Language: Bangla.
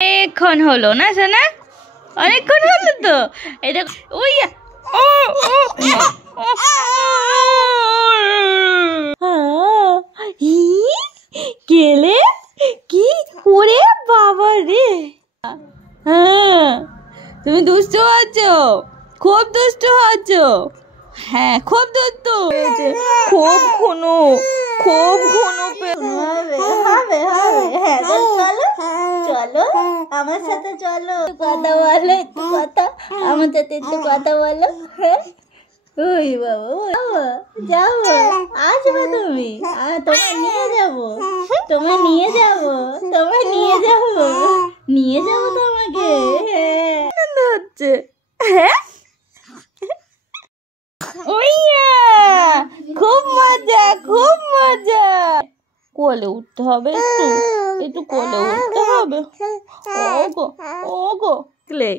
অনেকক্ষণ হলো না সোনা, অনেকক্ষণ হলো তো। এটা ওই গেলে কি করে বাবা রে। হ্যাঁ তুমি দুষ্ট হচ্ছ, খুব দুষ্ট হচ্ছ। হ্যাঁ খুব দুষ্ট হয়েছে, খুব ঘন হবে। হ্যাঁ চলো চলো আমার সাথে, চলো কথা বলো, একটু কথা আমার সাথে, একটু কথা বলো। হ্যাঁ ওই বাবা যাবো, আসবে তুমি, তোমায় নিয়ে যাবো তোমাকে, আনন্দ হচ্ছে। হ্যাঁ খুব মজা। কোলে উঠতে হবে, একটু কোলে উঠতে হবে। ওগো ক্লে